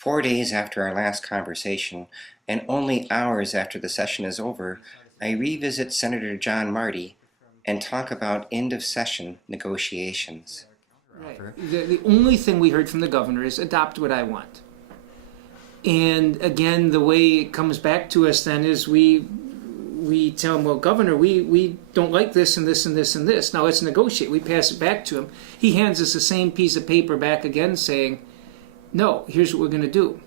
4 days after our last conversation, and only hours after the session is over, I revisit Senator John Marty and talk about end-of-session negotiations. Right. The only thing we heard from the governor is adopt what I want. And again, the way it comes back to us then is we tell him, well, Governor, we don't like this and this and this and this. Now let's negotiate. We pass it back to him. He hands us the same piece of paper back again saying, no, here's what we're going to do.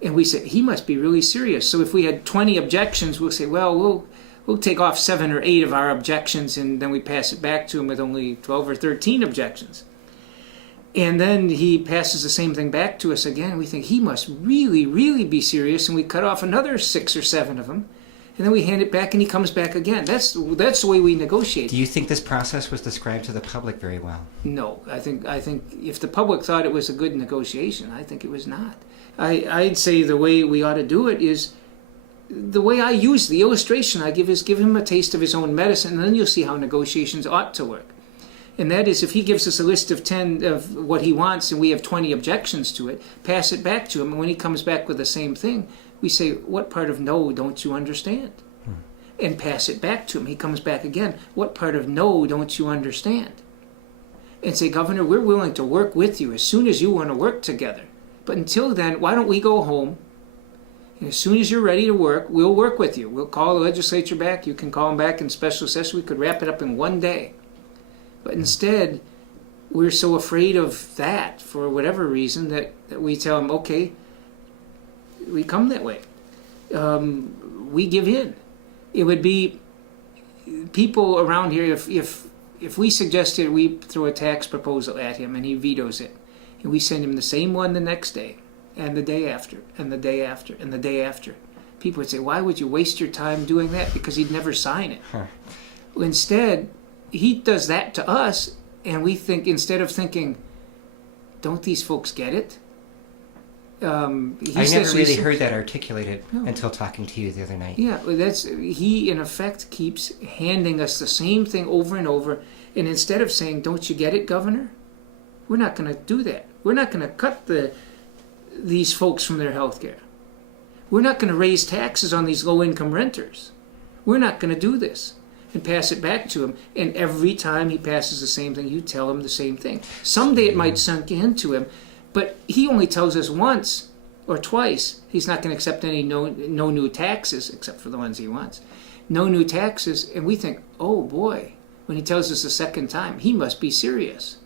And we say, he must be really serious. So if we had 20 objections, we'll say, well, we'll take off 7 or 8 of our objections, and then we pass it back to him with only 12 or 13 objections. And then he passes the same thing back to us again. We think he must really, really be serious, and we cut off another 6 or 7 of them. And then we hand it back, and he comes back again. That's the way we negotiate. Do you think this process was described to the public very well? No, I think if the public thought it was a good negotiation, I think it was not. I'd say the way we ought to do it is the way I use the illustration I give is give him a taste of his own medicine, and then you'll see how negotiations ought to work. And that is, if he gives us a list of 10 of what he wants and we have 20 objections to it, pass it back to him, and when he comes back with the same thing, we say, what part of no don't you understand? And pass it back to him. He comes back again, what part of no don't you understand? And say, Governor, we're willing to work with you as soon as you want to work together. But until then, why don't we go home? And as soon as you're ready to work, we'll work with you. We'll call the legislature back. You can call them back in special session. We could wrap it up in one day. But instead, we're so afraid of that for whatever reason that we tell them, okay, we come that way. We give in. It would be people around here, if we suggested we throw a tax proposal at him and he vetoes it, and we send him the same one the next day, and the day after, and the day after, and the day after, people would say, why would you waste your time doing that? Because he'd never sign it. Well, instead, he does that to us, and we think, instead of thinking, don't these folks get it? I never really heard that articulated until talking to you the other night. Yeah, he in effect keeps handing us the same thing over and over, and instead of saying, don't you get it, Governor? We're not going to do that. We're not going to cut these folks from their health care. We're not going to raise taxes on these low-income renters. We're not going to do this. And pass it back to him, and every time he passes the same thing, you tell him the same thing. Someday it might sink into him, but he only tells us once or twice he's not going to accept any no new taxes, except for the ones he wants. No new taxes, and we think, oh boy, when he tells us the second time, he must be serious.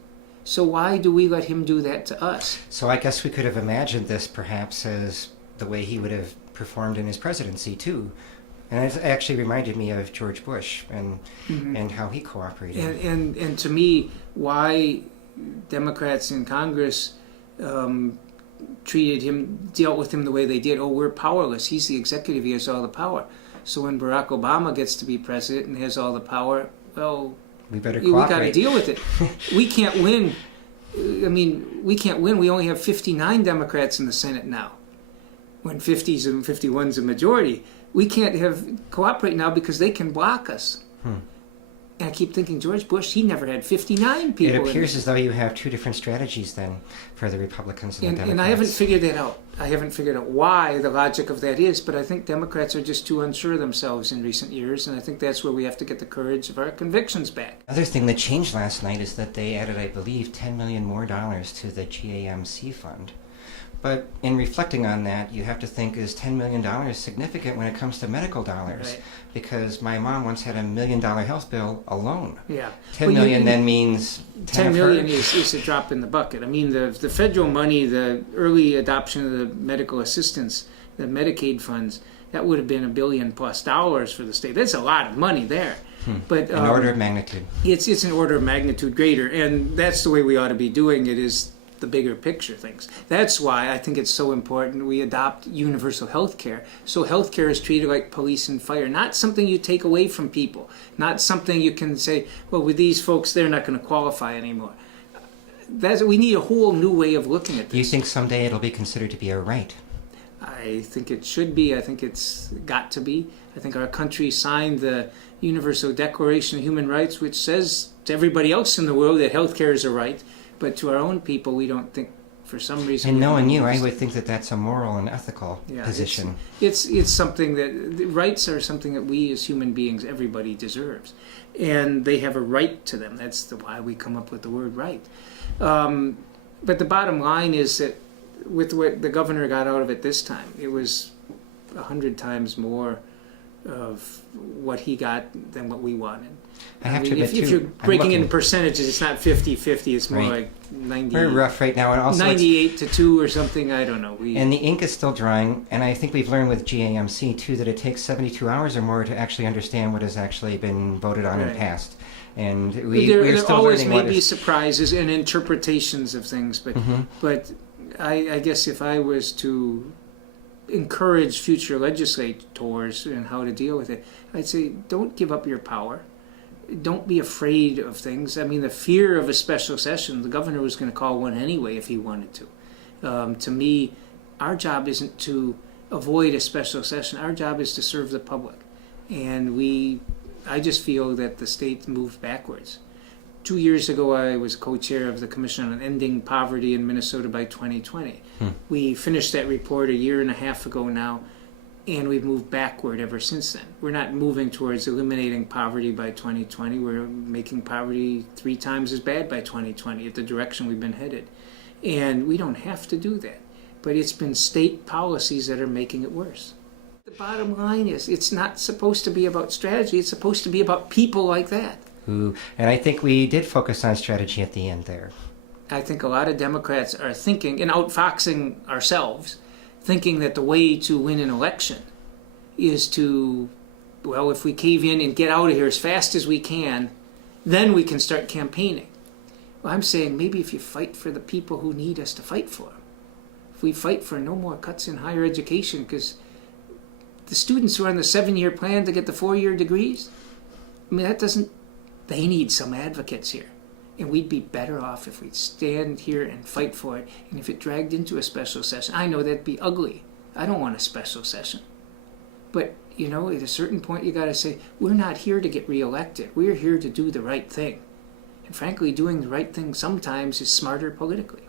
So why do we let him do that to us? So I guess we could have imagined this perhaps as the way he would have performed in his presidency too. And it actually reminded me of George Bush and how he cooperated. And to me, why Democrats in Congress dealt with him the way they did. Oh, we're powerless. He's the executive. He has all the power. So when Barack Obama gets to be president and has all the power, well, we better cooperate. We got to deal with it. We can't win. I mean, we can't win. We only have 59 Democrats in the Senate now, when 50s and 51's a majority. We can't cooperate now because they can block us. And I keep thinking, George Bush, he never had 59 people. It appears as though you have two different strategies then for the Republicans and the Democrats. And I haven't figured that out. I haven't figured out why the logic of that is, but I think Democrats are just too unsure of themselves in recent years, and I think that's where we have to get the courage of our convictions back. Another thing that changed last night is that they added, I believe, $10 million more to the GAMC fund. But in reflecting on that, you have to think, is $10 million significant when it comes to medical dollars? Right. Because my mom once had $1 million health bill alone. Yeah. $10 million then means 10 million is a drop in the bucket. I mean, the federal money, the early adoption of the medical assistance, the Medicaid funds, that would have been $1 billion+ for the state. That's a lot of money there. But an order of magnitude. It's an order of magnitude greater, and that's the way we ought to be doing it, is the bigger picture things. That's why I think it's so important we adopt universal health care. So health care is treated like police and fire, not something you take away from people, not something you can say, well, with these folks, they're not going to qualify anymore. We need a whole new way of looking at this. You think someday it'll be considered to be a right? I think it should be. I think it's got to be. I think our country signed the Universal Declaration of Human Rights, which says to everybody else in the world that health care is a right. But to our own people, we don't think For some reason. And knowing you, I would think that that's a moral and ethical position. It's something that the rights are something that we as human beings, everybody deserves, and they have a right to them. That's why we come up with the word right. But the bottom line is that with what the governor got out of it this time, it was 100 times more of what he got than what we wanted. I have to admit, if you're breaking it in percentages, it's not 50-50. It's more like 90. Very rough right now, and also 98 to 2 or something. I don't know. And the ink is still drying, and I think we've learned with GAMC too that it takes 72 hours or more to actually understand what has actually been voted on and passed. And we're there still always learning may be surprises and interpretations of things, but but I guess if I was to encourage future legislators and how to deal with it, I'd say don't give up your power. Don't be afraid of things. I mean, the fear of a special session, the governor was going to call one anyway if he wanted to. To me, our job isn't to avoid a special session. Our job is to serve the public. And I just feel that the state moved backwards. 2 years ago, I was co-chair of the Commission on Ending Poverty in Minnesota by 2020. We finished that report a year and a half ago now, and we've moved backward ever since then. We're not moving towards eliminating poverty by 2020. We're making poverty 3 times as bad by 2020 at the direction we've been headed. And we don't have to do that. But it's been state policies that are making it worse. The bottom line is it's not supposed to be about strategy. It's supposed to be about people like that. And I think we did focus on strategy at the end there. I think a lot of Democrats are thinking, and outfoxing ourselves, thinking that the way to win an election is to, well, if we cave in and get out of here as fast as we can, then we can start campaigning. Well, I'm saying maybe if you fight for the people who need us to fight for them. If we fight for no more cuts in higher education, because the students who are on the 7-year plan to get the 4-year degrees, I mean, they need some advocates here. And we'd be better off if we'd stand here and fight for it. And if it dragged into a special session, I know that'd be ugly. I don't want a special session. But, at a certain point you got to say, we're not here to get reelected. We're here to do the right thing. And frankly, doing the right thing sometimes is smarter politically.